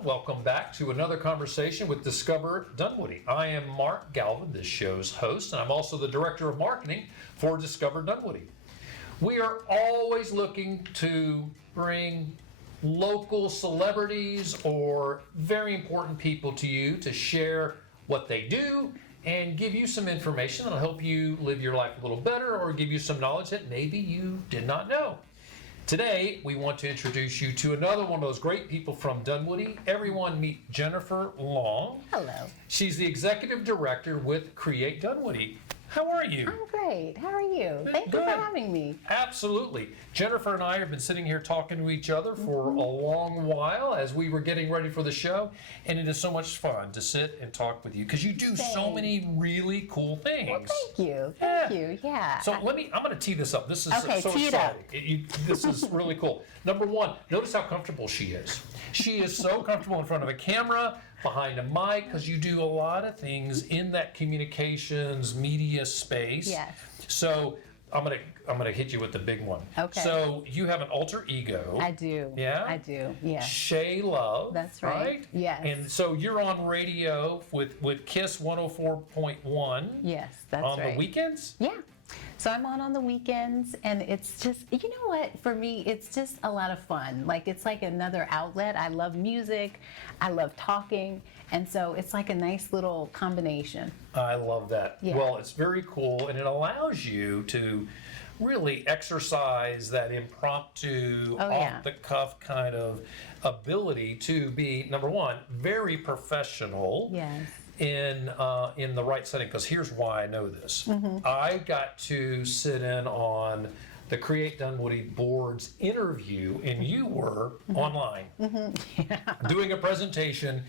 everyone. Welcome back to another conversation with Discover Dunwoody. I am Mark Galvin, this show's host, and I'm also the Director of Marketing for Discover Dunwoody. We are always looking to bring local celebrities or very important people to you to share what they do and give you some information that'll help you live your life a little better or give you some knowledge that maybe you did not know. Today, we want to introduce you to another one of those great people from Dunwoody. Everyone meet Jennifer Long. Hello. She's the Executive Director with Create Dunwoody. How are you? I'm great. How are you? Thank you Good. for having me. Absolutely. Jennifer and I have been sitting here talking to each other for a long while as we were getting ready for the show, and it is so much fun to sit and talk with you because you do so Thanks. many really cool things. Well, thank you. Thank you. Yeah. So I'm going to tee this up. This is Okay, so tee it up. exciting. This is really cool. Number one, notice how comfortable she is. She is so comfortable in front of a camera, behind a mic, because you do a lot of things in that communications media space. Yes. So I'm gonna hit you with the big one. Okay. So you have an alter ego. I do. Yeah? I do. Yeah. Shay Love. That's right. Yes. And so you're on radio with Kiss 104.1. Yes, that's on right. the weekends? Yeah. So I'm on the weekends, and it's just, you know what, for me, it's just a lot of fun. Like, it's like another outlet. I love music, I love talking, and so it's like a nice little combination. I love that. Yeah. Well, it's very cool, and it allows you to really exercise that impromptu, Oh, yeah. off-the-cuff kind of ability to be, number one, very professional. Yes. In the right setting, because here's why I know this. Mm-hmm. I got to sit in on the Create Dunwoody board's interview, and you were online doing a presentation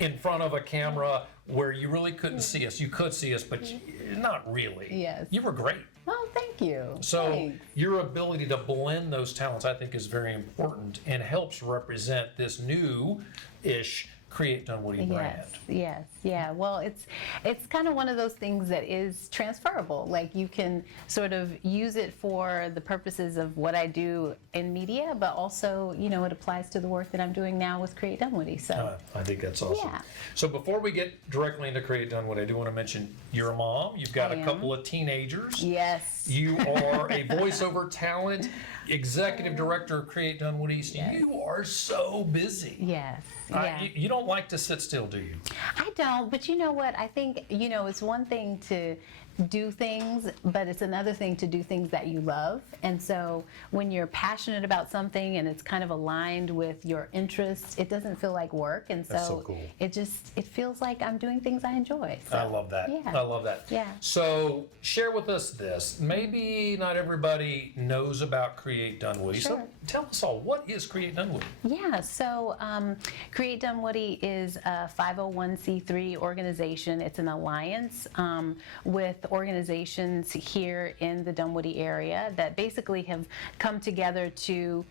in front of a camera where you really couldn't see us. You could see us, but not really. Yes. You were great. Oh, thank you. So Thanks. your ability to blend those talents, I think, is very important and helps represent this new-ish Create Dunwoody brand. Yes, yeah. Well, it's kind of one of those things that is transferable. Like, you can sort of use it for the purposes of what I do in media, but also, you know, it applies to the work that I'm doing now with Create Dunwoody. So, I think that's awesome. Yeah. So before we get directly into Create Dunwoody, I do want to mention you're a mom. You've got I a am. couple of teenagers. yes. You are a voiceover talent, executive director of Create Dunwoody. So Yes. you are so busy. Yes. Yeah. You don't like to sit still, do you? I don't, but you know what? I think, you know, it's one thing to do things, but it's another thing to do things that you love. And so when you're passionate about something and it's kind of aligned with your interests, it doesn't feel like work. And That's so cool. it feels like I'm doing things I enjoy. So, I love that. Yeah. I love that. Yeah. So share with us this. Maybe not everybody knows about Create Dunwoody. Sure. So tell us all, what is Create Dunwoody? Yeah, so Create Dunwoody is a 501c3 organization. It's an alliance with organizations here in the Dunwoody area that basically have come together to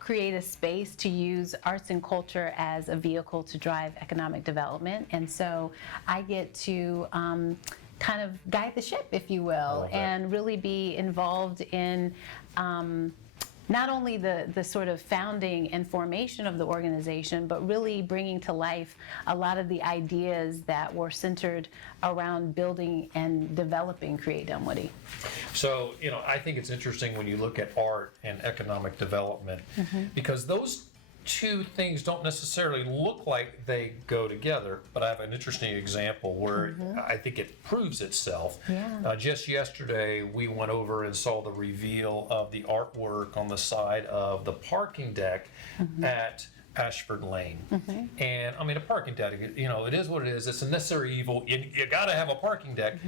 create a space to use arts and culture as a vehicle to drive economic development. And so I get to kind of guide the ship, if you will, love that. and really be involved in not only the sort of founding and formation of the organization, but really bringing to life a lot of the ideas that were centered around building and developing Create Dunwoody. So, I think it's interesting when you look at art and economic development because those two things don't necessarily look like they go together, but I have an interesting example where I think it proves itself. Yeah. Just yesterday, we went over and saw the reveal of the artwork on the side of the parking deck at Ashford Lane. And I mean, a parking deck, it is what it is. It's a necessary evil. You got to have a parking deck.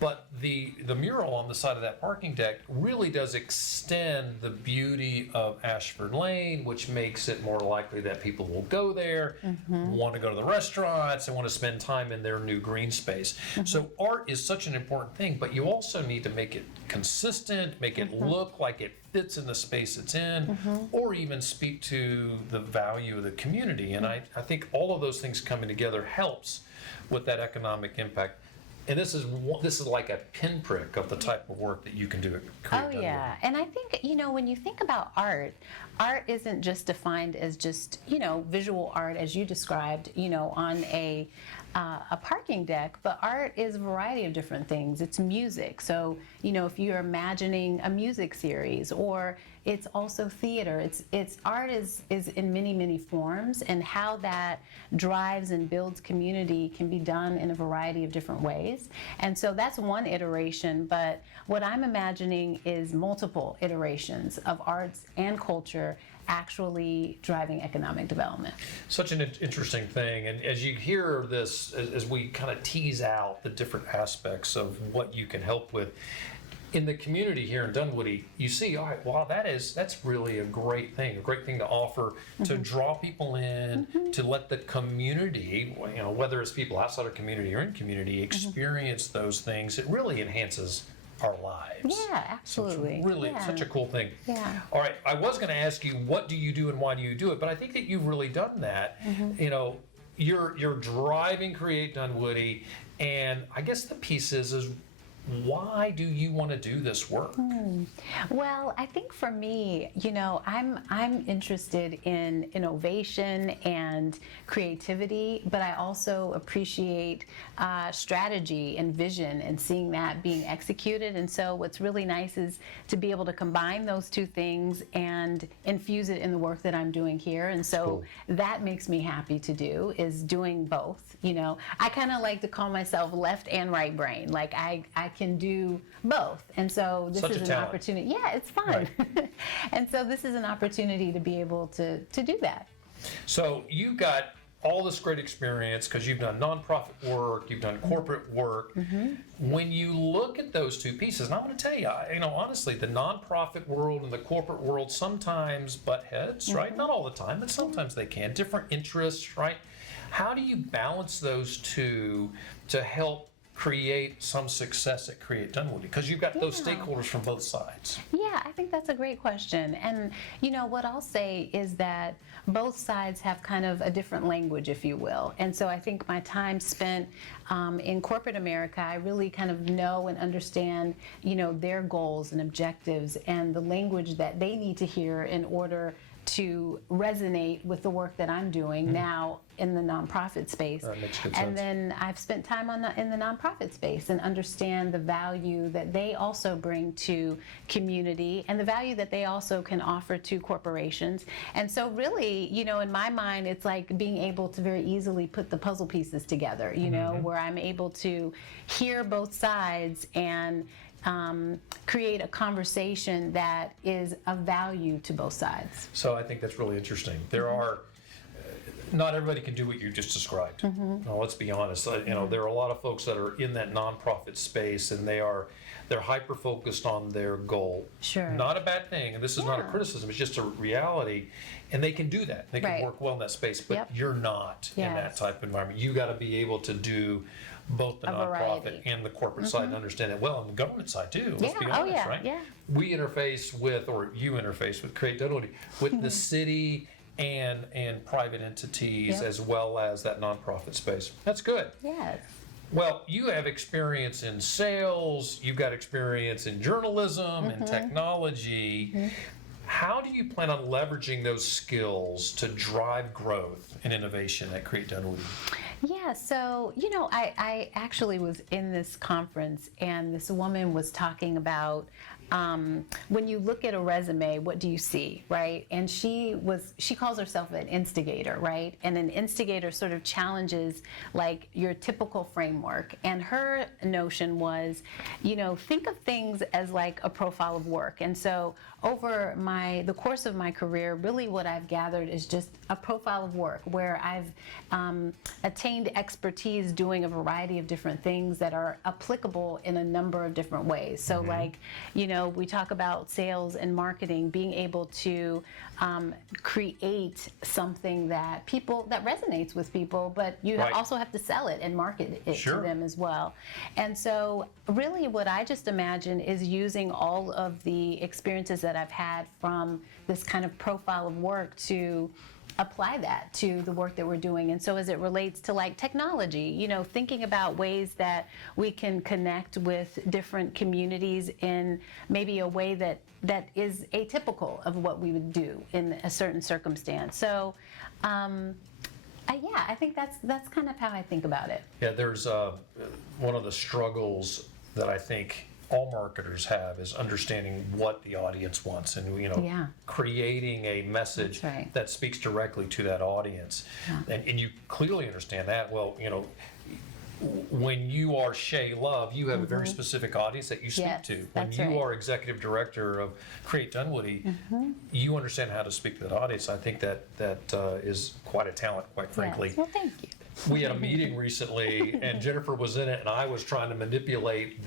But the mural on the side of that parking deck really does extend the beauty of Ashford Lane, which makes it more likely that people will go there, want to go to the restaurants, and want to spend time in their new green space. So art is such an important thing, but you also need to make it consistent, make it look like it fits in the space it's in, or even speak to the value of the community. And I think all of those things coming together helps with that economic impact. And this is like a pinprick of the type of work that you can do at Create Oh, Dunwoody. yeah. And I think, when you think about art, art isn't just defined as just, visual art as you described, on a parking deck, but art is a variety of different things. It's music. So, if you're imagining a music series, or it's also theater, it's art is in many, many forms, and how that drives and builds community can be done in a variety of different ways. And so that's one iteration, but what I'm imagining is multiple iterations of arts and culture actually driving economic development. Such an interesting thing. And as you hear this, as we kind of tease out the different aspects of what you can help with, in the community here in Dunwoody, you see, all right, wow, that's really a great thing to offer, to draw people in, to let the community, whether it's people outside our community or in community, experience those things. It really enhances our lives. Yeah, absolutely. It's really Yeah. such a cool thing. Yeah. All right, I was going to ask you, what do you do and why do you do it? But I think that you've really done that. You're driving Create Dunwoody, and I guess the piece is why do you want to do this work? Well, I think for me, I'm interested in innovation and creativity, but I also appreciate strategy and vision and seeing that being executed. And so what's really nice is to be able to combine those two things and infuse it in the work that I'm doing here. And so Cool. that makes me happy to do, is doing both. I kind of like to call myself left and right brain. Like I can do both. And so this Such a is an talent. opportunity. Yeah, it's fun. And so this is an opportunity to be able to do that. So you got all this great experience because you've done nonprofit work, you've done corporate work. When you look at those two pieces, and I'm going to tell you, honestly, the nonprofit world and the corporate world sometimes butt heads, right? Not all the time, but sometimes they can. Different interests, right? How do you balance those two to help create some success at Create Dunwoody? Because you've got those Yeah. stakeholders from both sides. Yeah, I think that's a great question. And what I'll say is that both sides have kind of a different language, if you will. And so I think my time spent in corporate America, I really kind of know and understand, their goals and objectives and the language that they need to hear in order to resonate with the work that I'm doing now in the nonprofit space. That makes good And sense. then I've spent time in the nonprofit space and understand the value that they also bring to community and the value that they also can offer to corporations. And so really, in my mind, it's like being able to very easily put the puzzle pieces together, where I'm able to hear both sides and create a conversation that is of value to both sides. So I think that's really interesting. There are, not everybody can do what you just described. No, let's be honest. There are a lot of folks that are in that nonprofit space, and they're hyper focused on their goal. Sure. Not a bad thing, and this is not a Yeah. criticism. It's just a reality, and they can do that. They can Right. work well in that space. But Yep. you're not in that Yes. type of environment. You got to be able to do both the A nonprofit variety. and the corporate side and understand it well, and the government side too. Let's be Yeah. Oh, honest, yeah. right? Yeah. We interface with, or you interface with Create Dunwoody, with the city and private entities Yep. as well as that nonprofit space. That's good. Yes. Well, you have experience in sales, you've got experience in journalism and technology. How do you plan on leveraging those skills to drive growth and innovation at Create Dunwoody? Yeah, so, I actually was in this conference and this woman was talking about when you look at a resume, what do you see, right? And she calls herself an instigator, right? And an instigator sort of challenges like your typical framework. And her notion was, think of things as like a profile of work. And so over the course of my career, really what I've gathered is just a profile of work where I've attained expertise doing a variety of different things that are applicable in a number of different ways. So like, we talk about sales and marketing, being able to create something that resonates with people, but you Right. also have to sell it and market it Sure. to them as well. And so really what I just imagine is using all of the experiences that I've had from this kind of profile of work to apply that to the work that we're doing. And so as it relates to like technology, thinking about ways that we can connect with different communities in maybe a way that is atypical of what we would do in a certain circumstance. So I think that's kind of how I think about it. Yeah, there's one of the struggles that I think all marketers have is understanding what the audience wants and Yeah. creating a message That's right. that speaks directly to that audience. Yeah. And you clearly understand that. Well, when you are Shay Love, you have a very specific audience that you speak Yes, to. When that's you right. are executive director of Create Dunwoody, you understand how to speak to that audience. I think that is quite a talent, quite frankly. Yes. Well, thank you. We had a meeting recently, and Jennifer was in it, and I was trying to manipulate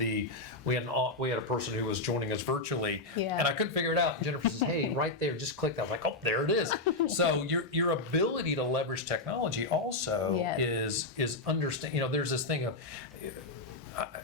we had a person who was joining us virtually, Yeah. and I couldn't figure it out. And Jennifer says, "Hey, right there, just click that." I was like, "Oh, there it is." So your ability to leverage technology also Yes. is understand. There's this thing of.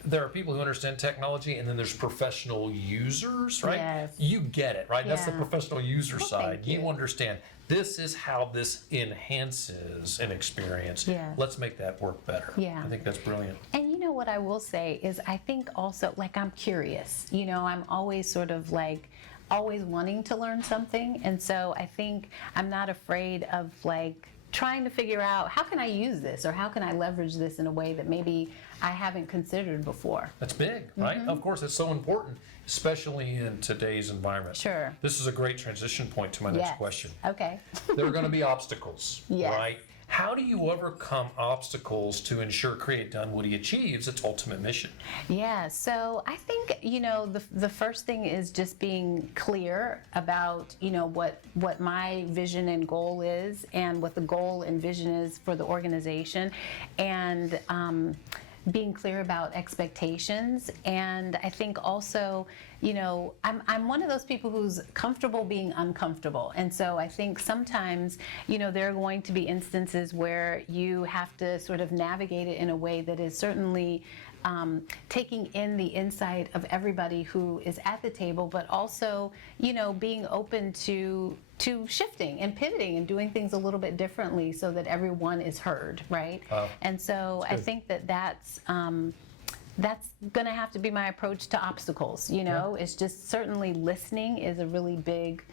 There are people who understand technology, and then there's professional users, right? Yes. You get it, right? That's the Yeah. professional user Well, side. thank you. Understand this is how this enhances an experience. Yes. Let's make that work better. Yeah. I think that's brilliant. And what I will say is I think also, like, I'm curious. I'm always sort of like, always wanting to learn something. And so I think I'm not afraid of like trying to figure out how can I use this or how can I leverage this in a way that maybe I haven't considered before. That's big, right? Mm-hmm. Of course, it's so important, especially in today's environment. Sure. This is a great transition point to my next Yes. question. Okay. There are going to be obstacles, Yes. right? How do you overcome obstacles to ensure Create Dunwoody achieves its ultimate mission? Yeah, so I think, the first thing is just being clear about, what my vision and goal is and what the goal and vision is for the organization, and being clear about expectations. And I think also, I'm one of those people who's comfortable being uncomfortable. And so I think sometimes, there are going to be instances where you have to sort of navigate it in a way that is certainly taking in the insight of everybody who is at the table, but also, being open to shifting and pivoting and doing things a little bit differently so that everyone is heard, right? Wow. And so I think that's going to have to be my approach to obstacles. It's just certainly listening is a really big.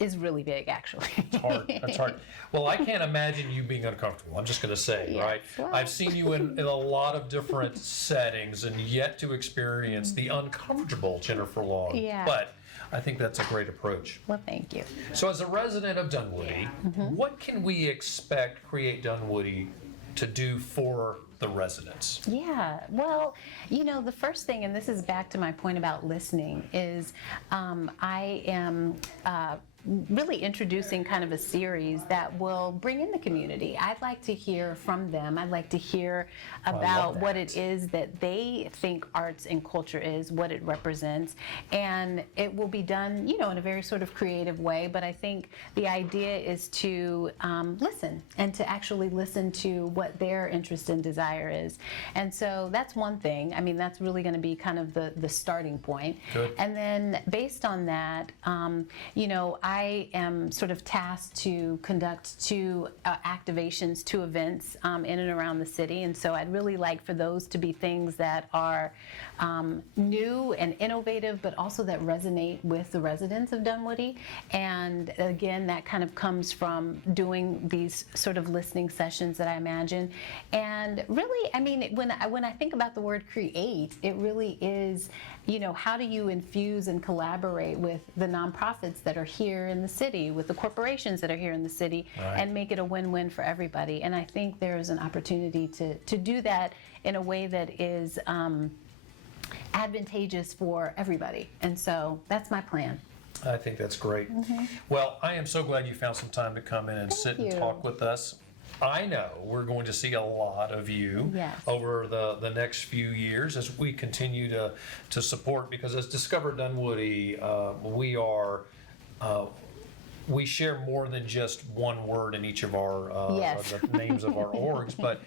Is really big, actually. It's hard. That's hard. Well, I can't imagine you being uncomfortable. I'm just going to say, Yes, right? well. I've seen you in a lot of different settings and yet to experience the uncomfortable Jennifer Long. Yeah. But I think that's a great approach. Well, thank you. So as a resident of Dunwoody, what can we expect Create Dunwoody to do for the residents? Yeah, well, the first thing, and this is back to my point about listening, is I am really introducing kind of a series that will bring in the community. I'd like to hear from them. I'd like to hear about what it is that they think arts and culture is, what it represents, and it will be done, in a very sort of creative way. But I think the idea is to listen and to actually listen to what their interest and desire is. And so that's one thing. I mean, that's really going to be kind of the starting point. Good. And then based on that, I am sort of tasked to conduct 2 activations, 2 events in and around the city. And so I'd really like for those to be things that are new and innovative, but also that resonate with the residents of Dunwoody. And again, that kind of comes from doing these sort of listening sessions that I imagine. And really, I mean, when I think about the word create, it really is, how do you infuse and collaborate with the nonprofits that are here in the city, with the corporations that are here in the city, Right. and make it a win-win for everybody. And I think there's an opportunity to do that in a way that is advantageous for everybody. And so that's my plan. I think that's great. Well, I am so glad you found some time to come in and sit and you. talk with us. I know we're going to see a lot of you Yes. over the next few years as we continue to support, because as Discover Dunwoody, we share more than just one word in each of our Yes. the names of our orgs, but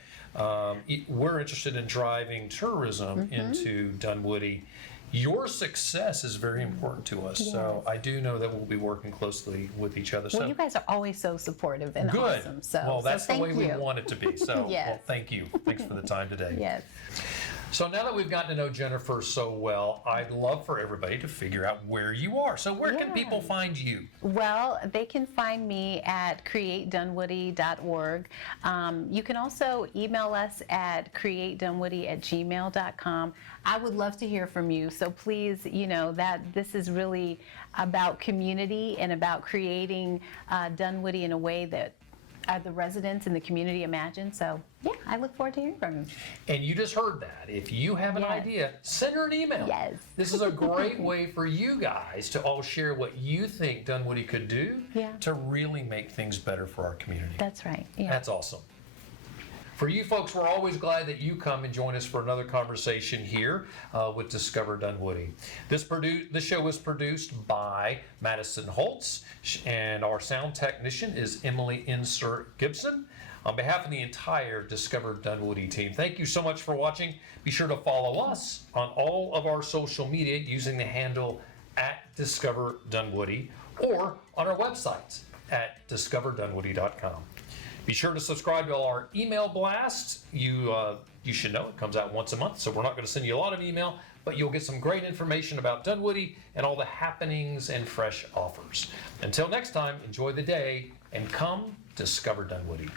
we're interested in driving tourism into Dunwoody. your success is very important to us. So I do know that we'll be working closely with each other. Well, So you guys are always so supportive and good. awesome. So, Well, that's the thank way we you. want it to be. So Yes. well, thank you. Thanks for the time today. Yes. So now that we've gotten to know Jennifer so well, I'd love for everybody to figure out where you are. So where can people find you? Well, they can find me at createdunwoody.org. You can also email us at createdunwoody@gmail.com. I would love to hear from you. So please, that this is really about community and about creating Dunwoody in a way that the residents and the community imagine. So yeah, I look forward to hearing from you. And you just heard that. If you have an Yes. idea, send her an email. Yes. This is a great way for you guys to all share what you think Dunwoody could do Yeah. to really make things better for our community. That's right. Yeah. That's awesome. For you folks, we're always glad that you come and join us for another conversation here with Discover Dunwoody. This show was produced by Madison Holtz, and our sound technician is Emily Insert Gibson. On behalf of the entire Discover Dunwoody team, thank you so much for watching. Be sure to follow us on all of our social media using the handle @Discover Dunwoody or on our website at discoverdunwoody.com. Be sure to subscribe to our email blast. You should know it comes out once a month, so we're not going to send you a lot of email, but you'll get some great information about Dunwoody and all the happenings and fresh offers. Until next time, enjoy the day and come discover Dunwoody.